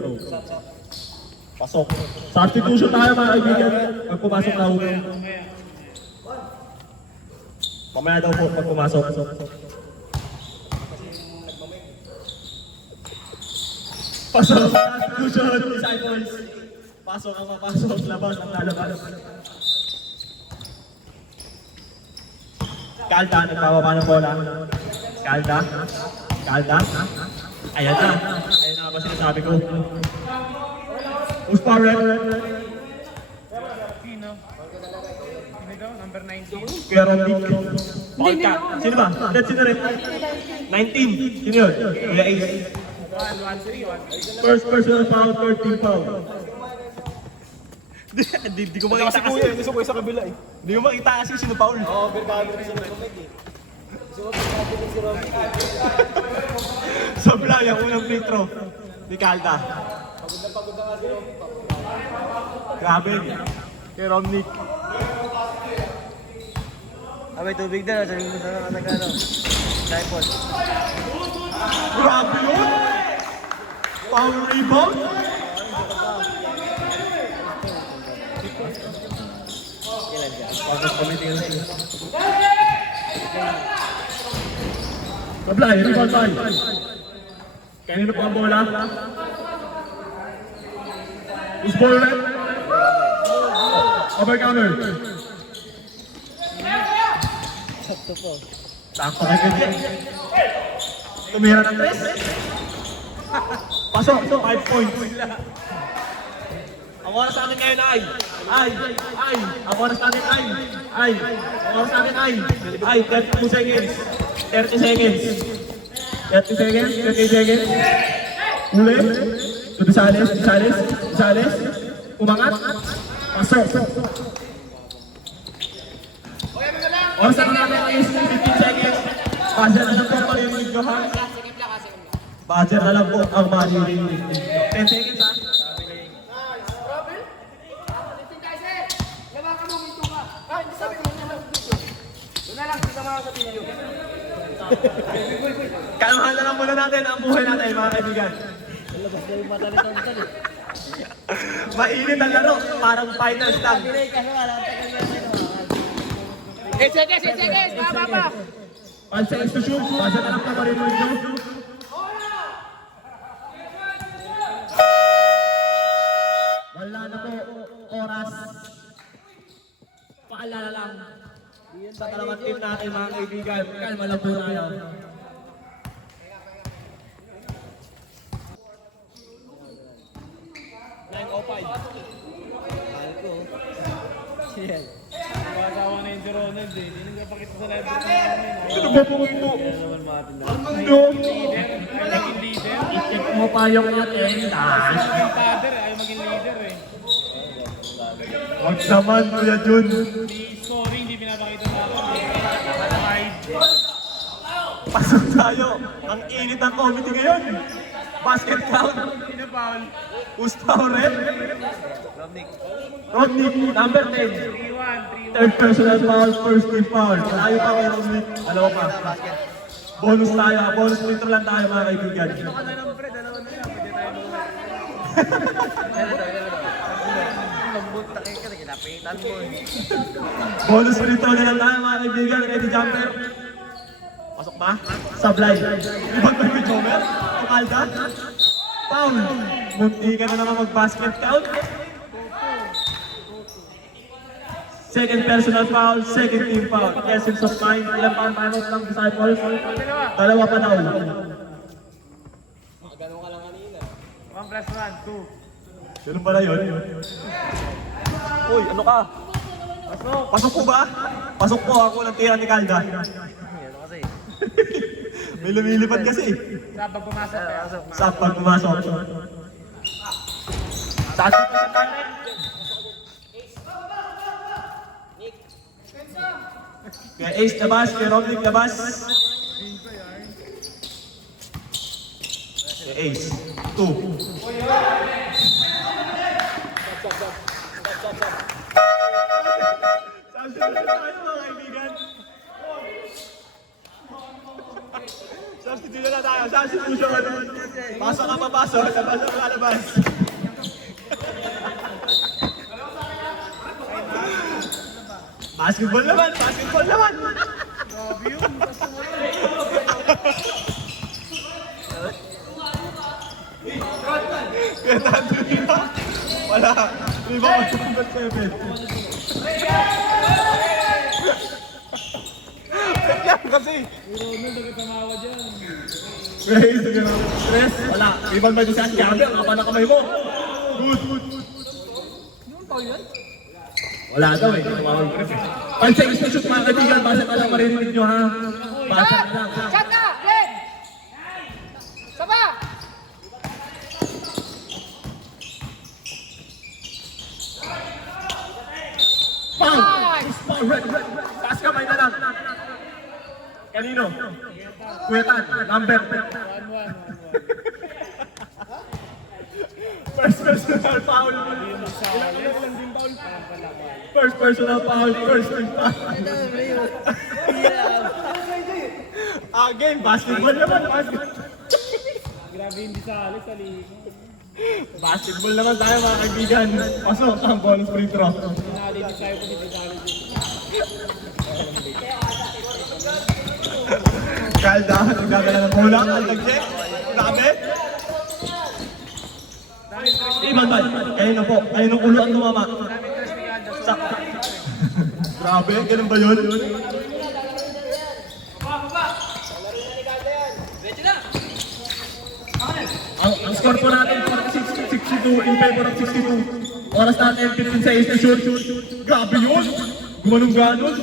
Pasok. Substitution tayo mga kaibigan. Pag pumasok na ulo. Mamaya daw po pag pumasok. Pasok. Substitution. Disciples. Pasok ang mapasok. Labas ang lalabas. Kalda, nagpapapa ng bola. Kalda. Ayan na. Ayan na ba sinasabi ko. Who's power rep? Sino? Sino daw? Number 19. Kuya Romnick. Ball cut. Sino ba? Sino rin? 19. Sino yun? Kuya Ace. 1-3. First personal foul, third team foul. Hindi ko makita kasi. Kuya, gusto ko sa kabila eh. Hindi ko makita kasi sino foul. Oo, bergado rin sa Romek eh. Gusto ko bergado rin si Romek eh. Sobra yung unang free throw ni Calda. Pagod na nga si Romek. Grabe. Kay Romnick. May tubig na, sabi mo sa ano. Tripod. Grabe yun. Power rebound. Kailan dyan? Sablay, rebound by. Kanino po ang bola? Who's ball rep? Overcomer. Sakto po. Sakto kay Kevin. Tumira ng 3. Pasok, 5 points. Ako Ang oras namin ngayon ay. Ang oras namin ay. Ang oras namin ay. 32 seconds. 30 seconds. 30 seconds. 30 seconds. Uli. Bisales. Umangat. Pasok. Oras namin is 15 seconds. Buzzer na lang po ang maririnig nyo ha. Buzzer na lang po ang maririnig nyo. 10 seconds ha. Kalmahan na lang muna natin ang buhay natin mga kaibigan. Mainit ang laro, parang finals lang. 8 seconds, 8 seconds, baba. 5 seconds to shoot, buzzer na lang po maririnig nyo. Wala na po oras. Paalala lang. Sa dalawang team natin mga kaibigan, kalma lang po tayo. Masawa na yung si Ronald eh. Hindi nagpapakita sa live namin. Ano ba po ito? Ano? Maging leader. I-check mo pa yung attendance. Yung father ayaw maging leader eh. Huwag naman, Kuya Jun. Hindi scoring, hindi pinapakita sa akin. Nakahide. Pasok tayo. Ang init ng committee ngayon. Basket count. Sino foul? Who's foul red? Rodney, number 10. 3-1. Third personal foul, first team foul. Malayo pa kay Rodney. Dalawa pa. Bonus tayo. Bonus pointer lang tayo mga kaibigan. Bonus pointer lang tayo mga kaibigan. Ready jumper. Pasok ba? Sablay. Ibang ba yung jumper? Tumalda? Foul. Munti ka na naman mag-basket count. Second personal foul, second team foul. Essence of mind. Ilang pa ang timeout lang, disciples? Dalawa pa daw. 1 plus 1, 2. Ganun pala yun? Uy, ano ka? Pasok po ba? Pasok po ako ng tira ni Calda. May lumilipad kasi. Sa pag pumasok eh. Sa pag pumasok. Sa atin po sa talent. Kaya Ace labas, kaya Rodney labas. Kaya Ace, 2. Substitution tayo mga kaibigan. Substitution na tayo, substitution ka doon. Pasok ka papasok, labas ka palabas. Basketball naman, basketball naman. Grabe yun. Kaya tato nila. Wala. May mga magsusunod 7. Kaya kasi. Ronald, bakit tumawa dyan? Hey, sige na. Stress? Wala. Ibang ba dyan si Andy? Ang kapa na kamay mo. Good. Wala daw eh. Tumawag ko. 5 seconds to shoot mga kaibigan. Basa ka lang maririnig nyo ha. Basa ka lang. Shot na! Glenn! Saba! Foul! Foul! Red! Taas kamay na lang. Kanino? Kuwetan. Number. 1-1. First personal foul. First personal foul. First team foul. Game, basketball naman. Grabe hindi sa alis, sa ligo. Basketball naman tayo mga kaibigan. Pasok ang bonus free throw. Nalinis tayo po dito sa alis. Calda, nagdadala ng bola. Calda-check. Dami. Iman ba? Kanino po? Kaninong ulo ang tumama? Grabe, ganun ba yun? Ang score po natin 62 in favor of 62. Oras natin, 15 seconds to shoot. Grabe yun! Gumanong ganon.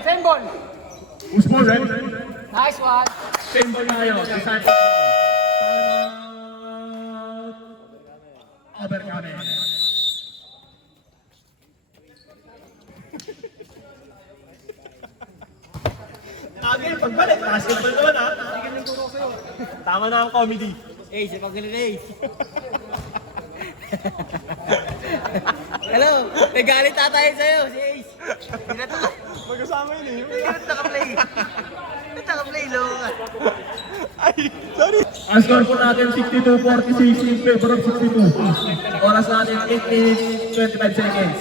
Same ball. Who's more, right? Nice one. Same ball tayo. Decide. Overcoming. Agil, pagbalik. Basketball naman ha. Tama na ang comedy. Ace, pag ganun Ace. Hello, may galit tatay sa'yo, si Ace. Hindi na to. Magkasama yun eh. Hindi na naka-play. Hindi naka-play, low ka. Ay, sorry. Ang score po natin 62-46 in favor of 62. Oras natin 8 minutes 25 seconds.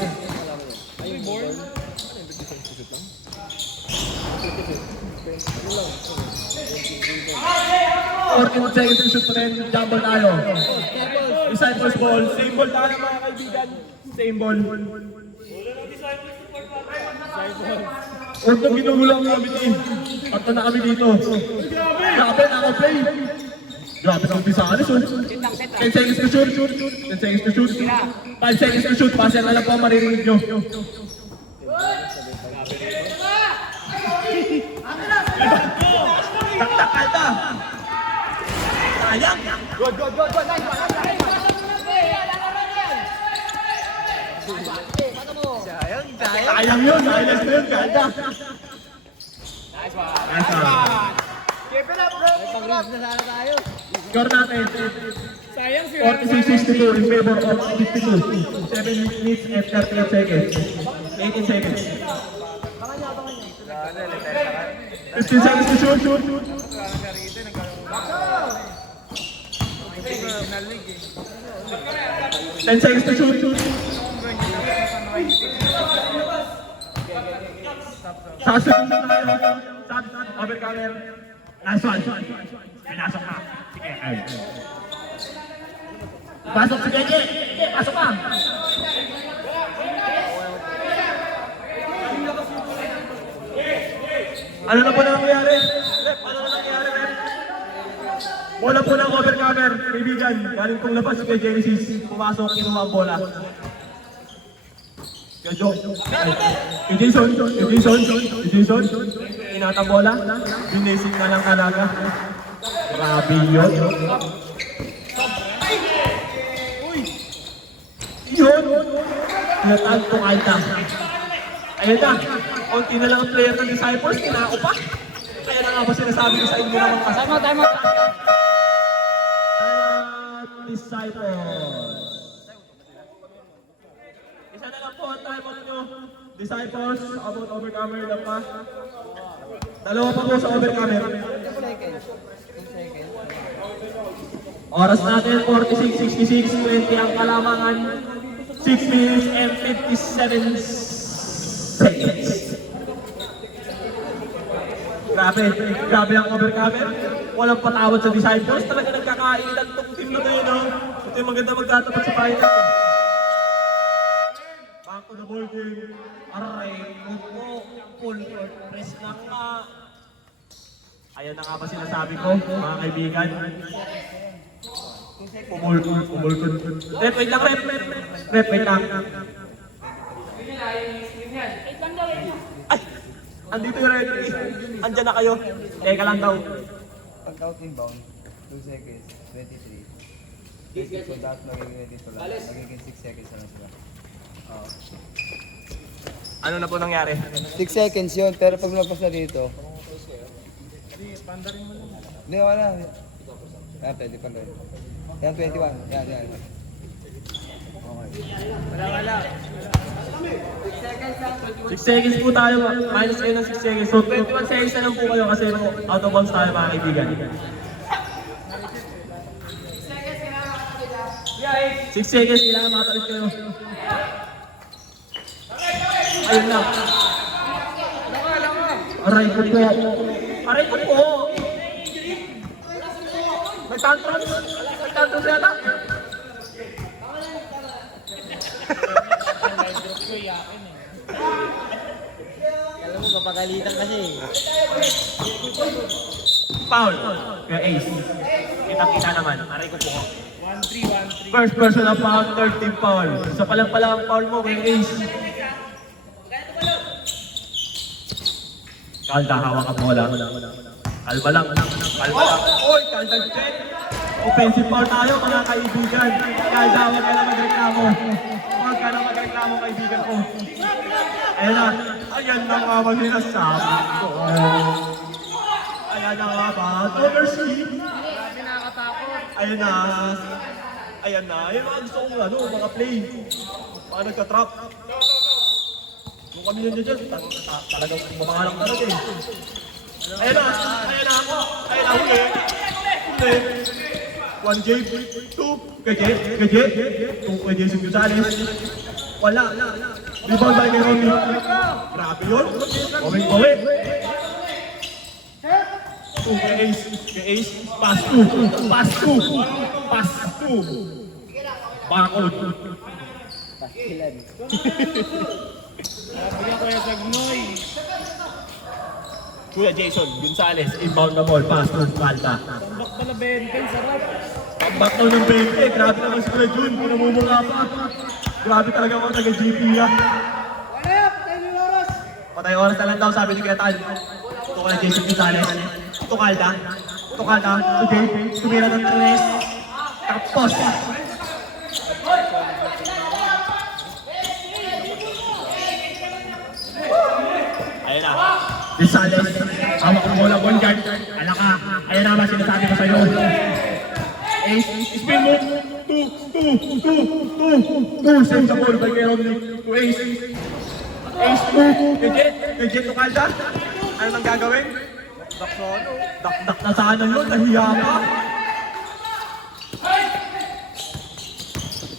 Fourteen seconds to shoot pa rin. Jump ball tayo. Disciples ball. Same ball tayo mga kaibigan. Same ball. Huwag na ginugulang kami team. Pagka na kami dito. Grabe, naka-play. Grabe sa umpisa. Ano shoot? 10 seconds to shoot. 10 seconds to shoot. 5 seconds to shoot. Passer na lang po ang maririnig nyo. Takta! Sayang! Good. Nice one. Sayang. Sayang yun! Sayang na yun! Ganda! Nice one. Nice one. Keep it up, bro. May pag-reach na sana tayo. Score natin. Sayang si 46-62 in favor of 52. 7 minutes and 38 seconds. 18 seconds. 15 seconds to shoot. 10 seconds to shoot. Sasagot na tayo. Overcomer. Nice one. Pinasok na. Sige, ay. Pasok si Gege. Pasok ka. Ano na po na nangyari? Rep, ano na nangyari, Rep? Bola po ng overcomer, kaibigan. Galing pong labas kay Genesis. Pumasok, kinuha ang bola. Kaya Joe. Kay Jason. Inatang bola. Binising na lang talaga. Grabe yun. Yun. Natag to Aita. Ayun na. Konti na lang ang player ng Disciples. Kinako pa. Kaya na nga ba sinasabi ko sa inyo naman kasi. Time out. Disciples. Isa na lang po ang time out nyo. Disciples, about overcomer lang pa. Dalawa pa po sa overcomer. Oras natin, 46-66, 20 ang kalamangan. 6 minutes and 57 seconds. Grabe ang overcomer. Walang patawad sa Disciples. Talaga nagkakailan itong team na tayo, no? Ito yung maganda magtatapat sa final. Back to the ball game. Aray, full court press lang nga. Ayan na nga ba sinasabi ko, mga kaibigan? Umulkon. Rep, wait lang, Rep, wait lang. Ay! Andito yung referee. Andyan na kayo. Teka lang daw. Pag-out inbound, 2 seconds, 23. So dapat magiging dito lang. Magiging 6 seconds na lang sila. Ano na po nangyari? 6 seconds yun, pero pag lumabas na dito. Hindi, wala. Yan, pwede pa rin. Yan, 21. Yan. Wala. 6 seconds po tayo. Minus kayo ng 6 seconds. So 21 seconds na lang po kayo kasi out of bounds tayo, mga kaibigan. 6 seconds, kailangan matawid kayo. Ayun na. Aray ko po. May tantrums yata. Alam mo, papagalitan kasi. Foul. Kaya Ace. Kita-kita naman. Aray ko po. 1-3. First personal foul, third team foul. Sa palang ang foul mo kay Ace. Kalda, hawak ang bola. Kalma lang. Oy, Kalda check. Offensive foul tayo mga kaibigan. Kalda, huwag ka na magreklamo. Huwag ka na magreklamo kaibigan ko. Ayan na nga ba sinasabi ko. Ayan na nga ba? Oversee. Grabe nakakatakot. Ayan na. Ayan mga gusto kong mga play. Mga nagka-trap. Kung kami nandiyan dyan, talagang mamangalak talaga eh. Ayan na ako. Ayan na, huli. 1 J, 2, Gaje. 2 kay Jason Gonzalez. Wala. Rebound by kay Ronnie. Grabe yun. Bawi. 2 kay Ace. Pass 2. Bakod. Bigyan ko yan sa Gnoy. Kuya Jason Gonzalez, inbound na ball, pass to Kalda. Tambak pala 20, sarap. Pambak daw ng 20, grabe naman si Kuya Jun, pinamumula pa. Grabe talaga mga taga-GP ha. Patay oras na lang daw, sabi ni Kuya Tal. Ito Kuya Jason Gonzalez, ito Kalda, okay, tumira ng 3. Tapos. Ayun na. Gonzalez, hawak ang bola, one guard. Alaka, ayun na ba sinasabi ko sa'yo. Ace, spin move. 2. Save sa ball by kay Romney. To Ace. Ace move. Kay Jet to Kalda. Ano nang gagawin? Dakdak na sana yun, nahiya pa.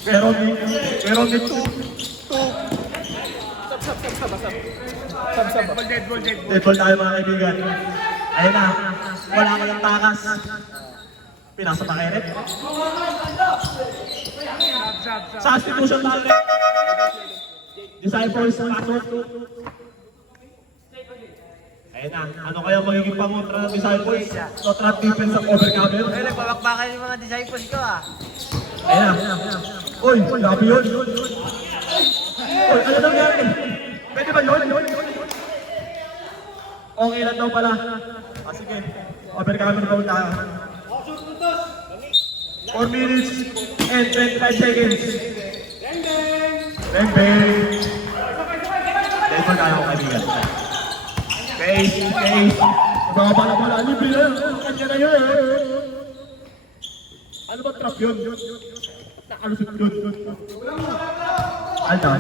Kay Romney 2. Dead ball. Dead ball tayo mga kaibigan. Ayun na, wala ka ng takas. Pinasa pa kay Red. Substitution tayo Red. Disciples, pasok. Ayun na, ano kaya magiging pangontra ng Disciples? No trap defense ang overcover. Ay, nagpapakbakan yung mga disciples ko ah. Ayun na. Uy, grabe yun. Uy, ano nangyari? Pwede ba yun? Okay lang daw pala. Sige. Overcomer daw tayo. 4 minutes and 25 seconds. Bang bang. Dahil pa tayo kaibigan. Face. Mga bala-bala. Libre na. Kanya na yun. Ano ba trap yun? Nakalusot yun. Alda.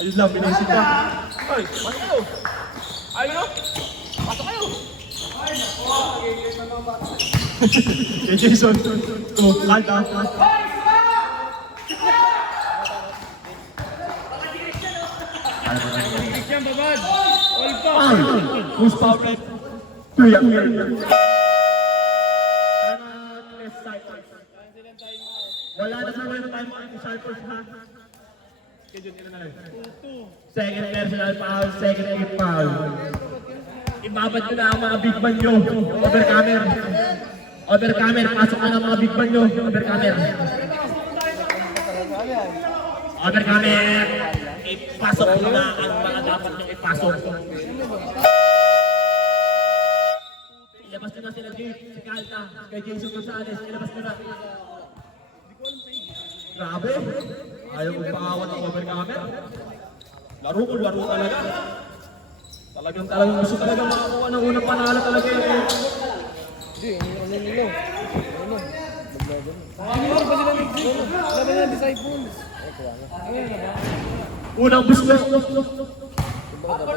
Ayun lang, binisip ka. Ay, pasok kayo. Ayun. Pasok kayo. Kay Jason. Alda. Christian babad. All pa. Who's foul red? Kuya. Wala na sa win time ang Disciples ha. Second personal foul, second eight foul. Ibabad ko na ang mga big man nyo. Overcomer, pasok ka ng mga big man nyo. Overcomer, ipasok mo na ang mga dapat nyo ipasok. Ilabas na sila dito, si Kalda, kay Jason Gonzalez, ilabas na. Grabe, ayaw mong pakawat ang overcomer. Laro talaga. Talagang gusto talaga makakuha ng unang panalo talaga yun. Hindi, ano nilo. Ano ba sila laban ng disciples? Unang gusto,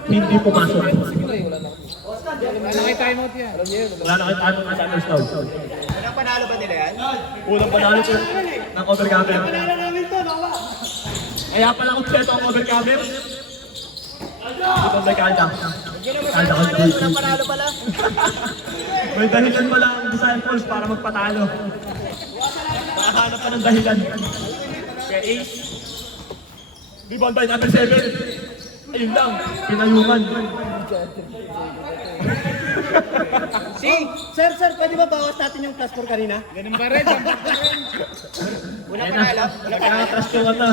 hindi pumasok. Wala kay timeout yan. Wala na kayo tayo ng Sanders now. Unang panalo ba nila yan? Unang panalo ko ng overcomer. Kaya pala kung cheto ang overcomer. Ito may Kalda. Kalda ko dito. Unang panalo pala. May dahilan pala ang Disciples para magpatalo. Nakahanap pa ng dahilan. Kaya Ace. Rebound by number 7. Ayun lang, pinayungan. Sir, pwede ba bawas natin yung plus 4 kanina? Ganun pa rin. Unang panalo. Kaya-crush ko ano.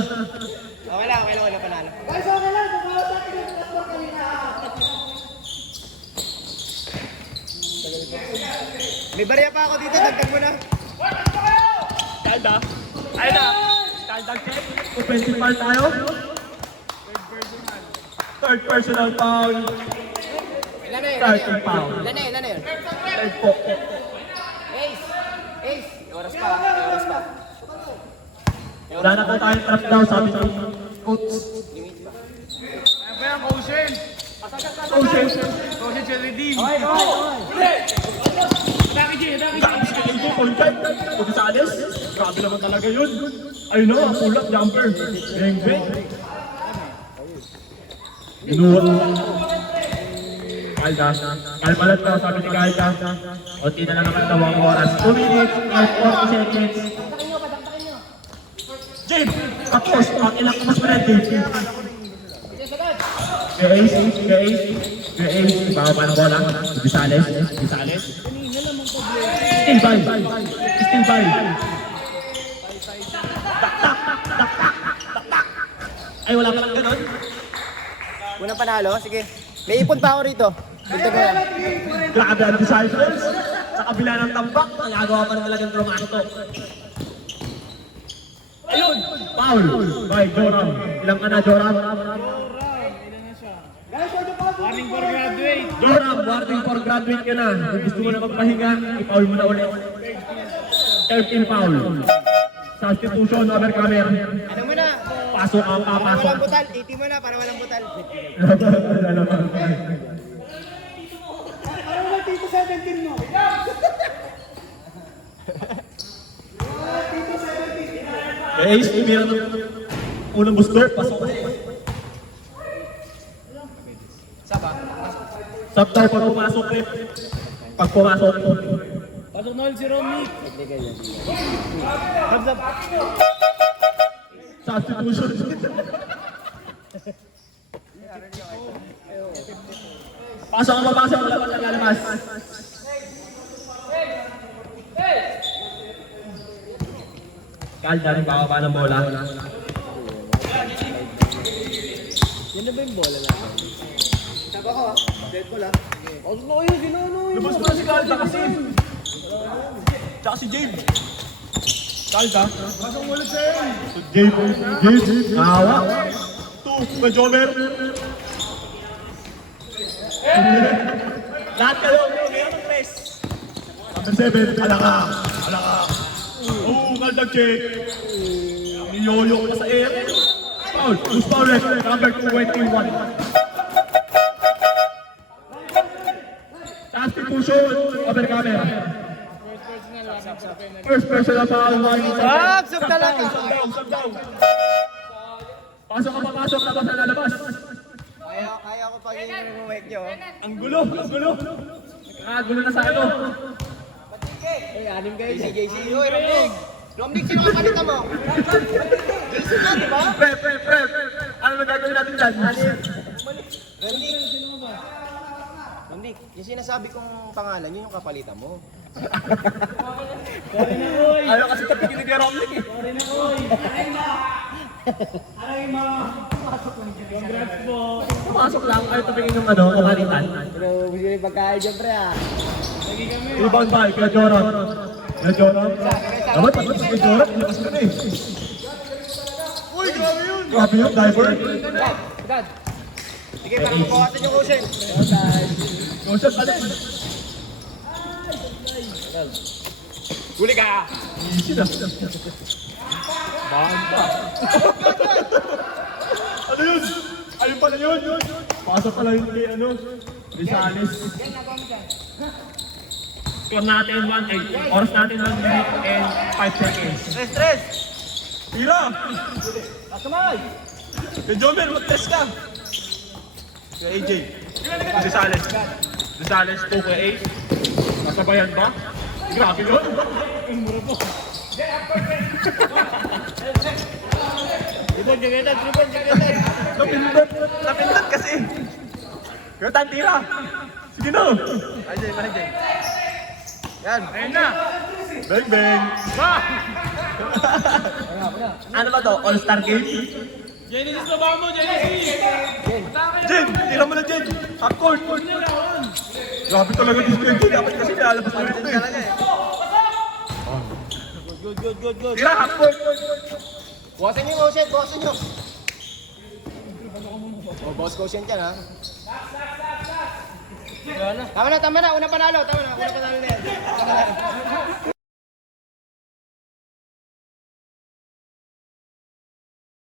Okay lang, unang panalo. Guys, okay lang. Bawas natin yung plus 4 kanina. May barya pa ako dito. Dagdag mo na. Kalda. Ayun na. Kalda check. Offensive foul tayo. Third personal foul. Ilan na yun? Starting foul. Ilan na yun? Third po. Ace! Oras pa. Wala na po tayong trap daw, sabi ng coach. Kaya pa yan, Ocean. Ocean. Ocean siya redeem. Daki G. Ito, point five. Ito sa alis. Grabe naman talaga yun. Ayun na, pull up jumper. Bang. Inuwa. Kalda. Kalpalat daw, sabi ni Kalda. Unti na naman daw ang oras. 2 minutes and 40 seconds. James! Tapos, ang ilang mas pa rin, James. Ace. Bawa pa ng bola. Bisales. Still by. Ay, wala ka lang ganun. Unang panalo. Sige. May ipon pa ako rito. Dagdag mo yan. Grabe ang disciples. Sa kabila ng tambak, nagagawa pa rin talagang dramato to. Ayun! Foul by Joram. Ilang ka na, Joram? Warning for graduate. Joram, warning for graduate ka na. Kung gusto mo na magpahinga, i-foul mo na ulit. 13 foul. Substitution, overcomer. Ano mo na? Pasok ang Para papasok. walang butal. 80 mo na para walang butal. Ace, meron ng unang booster, pasok na eh. Sab daw pag pumasok eh. Pag pumasok. Pasok na ulit si Romney. Substitution. Pasok ang mabasa, wala pa lalabas. Kalda rin baka pa ng bola. Yan na ba yung bola natin? Taba ko ah. Dead ball ah. Pasok na kayo, ginano. Labas mo na si Kalda kasi. Tsaka si James. Kalda. Pasok mo ulit sa'yo. James. Kawa. 2, kay Jomer. Lahat kayo, ngayon ang press. Number 7, alaka. Oh, Kalda check. Niyoyo pa sa air. Foul. Who's foul? Number 21. Substitution. Overcomer. First personal foul. Sab talaga. Sub down. Pasok ka papasok, labas na lalabas. Kaya ko pag yung mic nyo. Ang gulo. Nakakagulo na sa ano. Uy, anim kayo si JC. Uy, Romnick. Romnick, sino ka palita mo? JC na, di ba? Pre. Ano na gagawin natin dyan? Romnick, yung sinasabi kong pangalan, yun yung kapalitan mo. Ayaw kasi tapigin ni Romnick eh. Congrats po. Pumasok lang, ayaw tapigin yung ano, kumalitan. Pero gusto nyo yung pagkain dyan, pre ah. Rebound by, kaya Joram. Dapat kay Joram, ilakas ka na eh. Uy, grabe yun! Grabe yun, diver. Dad. Sige, parang bukasan yung ocean. Joseph, balik. Huli ka. Easy na. Bahan pa. Ano yun? Ayun pala yun. Pasok pala yun kay ano, Rizales. Score natin 1-8. Oras natin 1 minute and 5 seconds. Stress! Tira! Kasamay! Kay Jomer, mag-test ka! Kay AJ. Rizales. Rizales 2 kay 8. Nasabayan ba? Grabe yun! Tripod, jagetan. Napindot kasi! Kaya tira! Sige na. Ay, Jay, mali, Jay. Yan. Ayun na. Bang, bang. Ba! Ano ba to? All-star game? Genesis na ba mo, Genesis? Jen! Tira mo na, Jen! Half court! Grabe talaga this game. Dapat kasi nilalabas na ito Din eh. talaga eh. Good. Tira, half court! Bukasan niyo yung quotient, bukasan niyo. Oh, boss quotient yan ha. Tama na. Una panalo na yan. Una panalo na yan.